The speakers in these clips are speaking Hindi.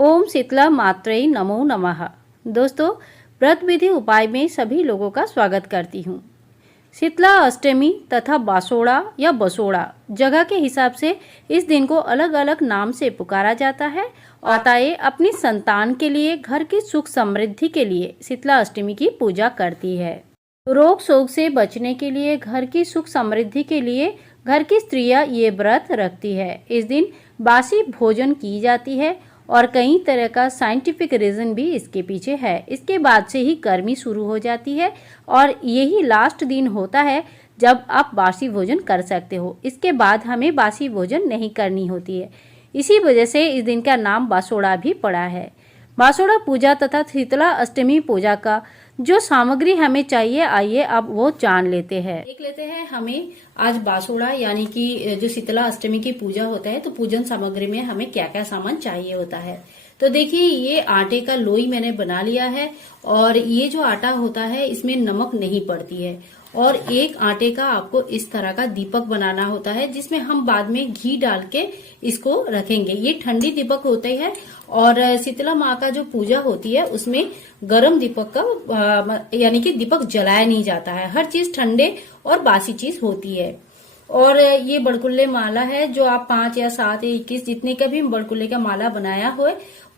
ओम शीतला मात्रे नमो नमः। दोस्तों, व्रत विधि उपाय में सभी लोगों का स्वागत करती हूँ। शीतला अष्टमी तथा बासोड़ा या बसोड़ा जगह के हिसाब से इस दिन को अलग अलग नाम से पुकारा जाता है। माताएं अपनी संतान के लिए, घर की सुख समृद्धि के लिए शीतला अष्टमी की पूजा करती है। रोग शोक से बचने के लिए, घर की सुख समृद्धि के लिए घर की स्त्रियां ये व्रत रखती है। इस दिन बासी भोजन की जाती है और कई तरह का साइंटिफिक रीज़न भी इसके पीछे है। इसके बाद से ही गर्मी शुरू हो जाती है और यही लास्ट दिन होता है जब आप बासी भोजन कर सकते हो। इसके बाद हमें बासी भोजन नहीं करनी होती है। इसी वजह से इस दिन का नाम बासोड़ा भी पड़ा है। बासोड़ा पूजा तथा शीतला अष्टमी पूजा का जो सामग्री हमें चाहिए, आइए अब वो जान लेते हैं। देख लेते हैं हमें आज बासोड़ा यानी कि जो शीतला अष्टमी की पूजा होता है तो पूजन सामग्री में हमें क्या क्या सामान चाहिए होता है। तो देखिए, ये आटे का लोई मैंने बना लिया है और ये जो आटा होता है इसमें नमक नहीं पड़ती है। और एक आटे का आपको इस तरह का दीपक बनाना होता है जिसमें हम बाद में घी डाल के इसको रखेंगे। ये ठंडी दीपक होते हैं और शीतला माँ का जो पूजा होती है उसमें गरम दीपक का यानी कि दीपक जलाया नहीं जाता है। हर चीज ठंडे और बासी चीज होती है। और ये बड़कुल्ले माला है जो आप 5 या 7 या 21 जितने का भी बड़कुल्ले का माला बनाया हो,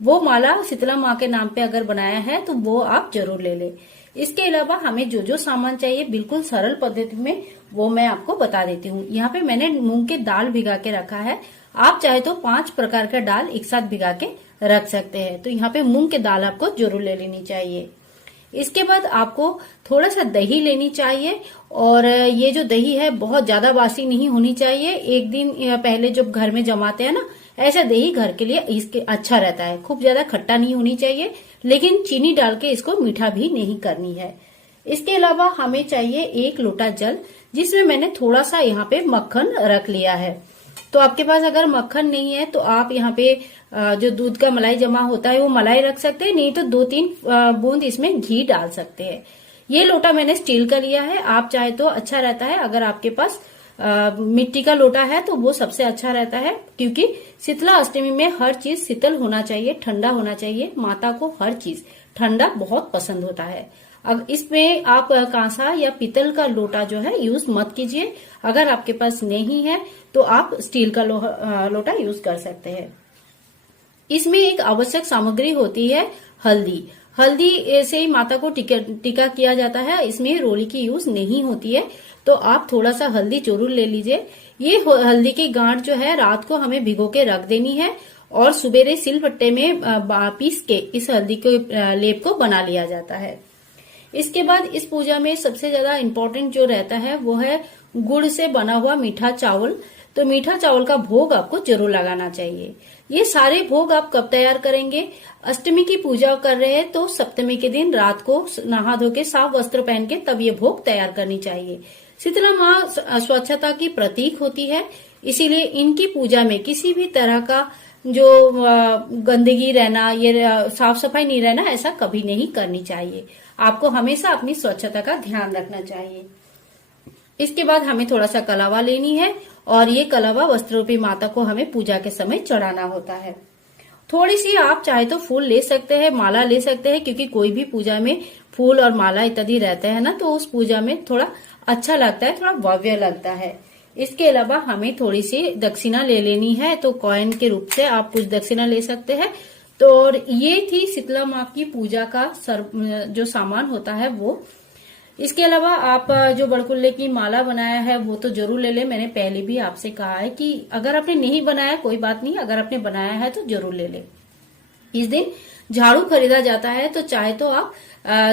वो माला शीतला माँ के नाम पे अगर बनाया है तो वो आप जरूर ले ले। इसके अलावा हमें जो जो सामान चाहिए बिल्कुल सरल पद्धति में वो मैं आपको बता देती हूँ। यहाँ पे मैंने मूंग के दाल भिगा के रखा है। आप चाहे तो 5 प्रकार का दाल एक साथ भिगा के रख सकते हैं। तो यहाँ पे मूंग के दाल आपको जरूर ले लेनी चाहिए। इसके बाद आपको थोड़ा सा दही लेनी चाहिए और ये जो दही है बहुत ज्यादा बासी नहीं होनी चाहिए। एक दिन पहले जब घर में जमाते हैं ना, ऐसा दही घर के लिए इसके अच्छा रहता है। खूब ज्यादा खट्टा नहीं होनी चाहिए, लेकिन चीनी डाल के इसको मीठा भी नहीं करनी है। इसके अलावा हमें चाहिए 1 लोटा जल, जिसमें मैंने थोड़ा सा यहाँ पे मक्खन रख लिया है। तो आपके पास अगर मक्खन नहीं है तो आप यहाँ पे जो दूध का मलाई जमा होता है वो मलाई रख सकते हैं, नहीं तो 2-3 बूंद इसमें घी डाल सकते हैं। ये लोटा मैंने स्टील का लिया है। आप चाहे तो अच्छा रहता है अगर आपके पास मिट्टी का लोटा है तो वो सबसे अच्छा रहता है, क्योंकि शीतला अष्टमी में हर चीज शीतल होना चाहिए, ठंडा होना चाहिए। माता को हर चीज ठंडा बहुत पसंद होता है। अब इसमें आप कांसा या पीतल का लोटा जो है यूज मत कीजिए। अगर आपके पास नहीं है तो आप स्टील का लोटा यूज कर सकते हैं। इसमें एक आवश्यक सामग्री होती है हल्दी। हल्दी से ही माता को टीका किया जाता है। इसमें रोली की यूज नहीं होती है, तो आप थोड़ा सा हल्दी जरूर ले लीजिए। ये हल्दी की गांठ जो है रात को हमें भिगो के रख देनी है और सुबेरे सिलबट्टे में पीस के इस हल्दी के लेप को बना लिया जाता है। इसके बाद इस पूजा में सबसे ज्यादा इम्पोर्टेंट जो रहता है वो है गुड़ से बना हुआ मीठा चावल। तो मीठा चावल का भोग आपको जरूर लगाना चाहिए। ये सारे भोग आप कब तैयार करेंगे? अष्टमी की पूजा कर रहे हैं तो सप्तमी के दिन रात को नहा धो के साफ वस्त्र पहन के तब ये भोग तैयार करनी चाहिए। शीतला माँ स्वच्छता की प्रतीक होती है, इसीलिए इनकी पूजा में किसी भी तरह का जो गंदगी रहना, ये साफ सफाई नहीं रहना, ऐसा कभी नहीं करनी चाहिए। आपको हमेशा अपनी स्वच्छता का ध्यान रखना चाहिए। इसके बाद हमें थोड़ा सा कलावा लेनी है और ये कलावा वस्त्रोपी माता को हमें पूजा के समय चढ़ाना होता है। थोड़ी सी आप चाहे तो फूल ले सकते हैं, माला ले सकते हैं, क्योंकि कोई भी पूजा में फूल और माला इत्यादि रहते हैं ना, तो उस पूजा में थोड़ा अच्छा लगता है, थोड़ा भव्य लगता है। इसके अलावा हमें थोड़ी सी दक्षिणा ले लेनी है, तो कॉइन के रूप से आप कुछ दक्षिणा ले सकते हैं। तो ये थी शीतला माँ की पूजा का जो सामान होता है वो। इसके अलावा आप जो बड़कुल्ले की माला बनाया है वो तो जरूर ले ले। मैंने पहले भी आपसे कहा है कि अगर आपने नहीं बनाया कोई बात नहीं, अगर आपने बनाया है तो जरूर ले ले। इस दिन झाड़ू खरीदा जाता है, तो चाहे तो आप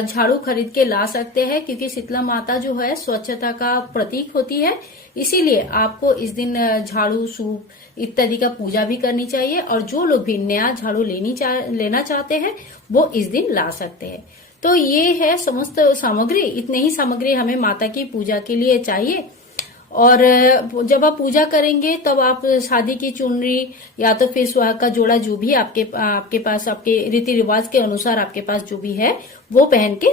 झाड़ू खरीद के ला सकते हैं, क्योंकि शीतला माता जो है स्वच्छता का प्रतीक होती है। इसीलिए आपको इस दिन झाड़ू, सूप इत्यादि का पूजा भी करनी चाहिए। और जो लोग भी नया झाड़ू लेना चाहते हैं वो इस दिन ला सकते हैं। तो ये है समस्त सामग्री। इतने ही सामग्री हमें माता की पूजा के लिए चाहिए। और जब आप पूजा करेंगे तब आप शादी की चुनरी या तो फिर सुहाग का जोड़ा, जो भी आपके पास आपके रीति रिवाज के अनुसार आपके पास जो भी है वो पहन के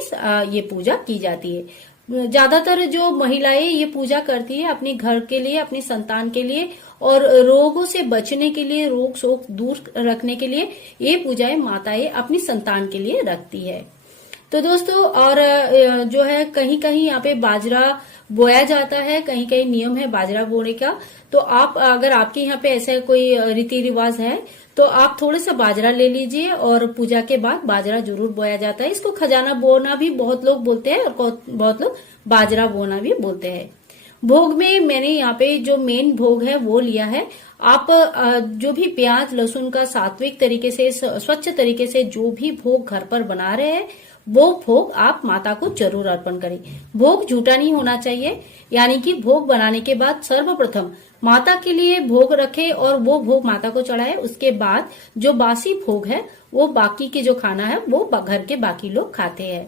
ये पूजा की जाती है। ज्यादातर जो महिलाएं ये पूजा करती है अपने घर के लिए, अपनी संतान के लिए और रोगों से बचने के लिए, रोग शोक दूर रखने के लिए ये पूजाएं माताएं अपनी संतान के लिए रखती है। तो दोस्तों और जो है कहीं कहीं यहाँ पे बाजरा बोया जाता है, कहीं कहीं नियम है बाजरा बोने का। तो आप अगर आपके यहाँ पे ऐसा कोई रीति रिवाज है तो आप थोड़ा सा बाजरा ले लीजिए और पूजा के बाद बाजरा जरूर बोया जाता है। इसको खजाना बोना भी बहुत लोग बोलते हैं और बहुत लोग बाजरा बोना भी बोलते हैं। भोग में मैंने यहाँ पे जो मेन भोग है वो लिया है। आप जो भी प्याज लहसुन का सात्विक तरीके से, स्वच्छ तरीके से जो भी भोग घर पर बना रहे हैं वो भोग आप माता को जरूर अर्पण करें। भोग झूठा नहीं होना चाहिए, यानी कि भोग बनाने के बाद सर्वप्रथम माता के लिए भोग रखे और वो भोग माता को चढ़ाए। उसके बाद जो बासी भोग है वो बाकी के जो खाना है वो घर के बाकी लोग खाते हैं।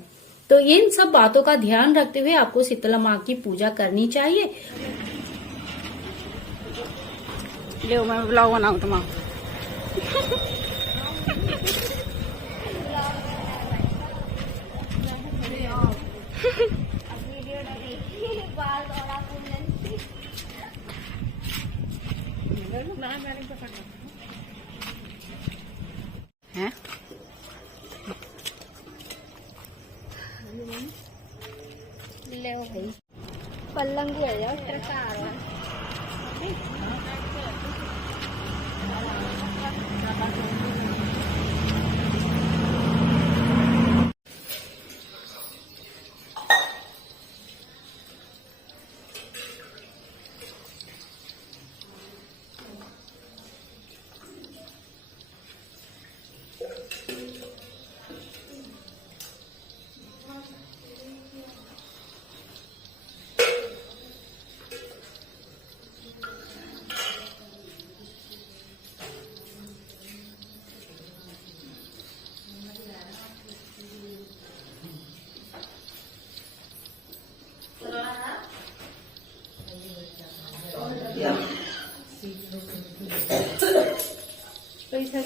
तो इन सब बातों का ध्यान रखते हुए आपको शीतला माँ की पूजा करनी चाहिए। ले मैं ब्लॉग बनाऊं तुम्हारा। हैं? ले भाई पलंग है यार सरकार पैसा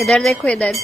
इधर देखो इधर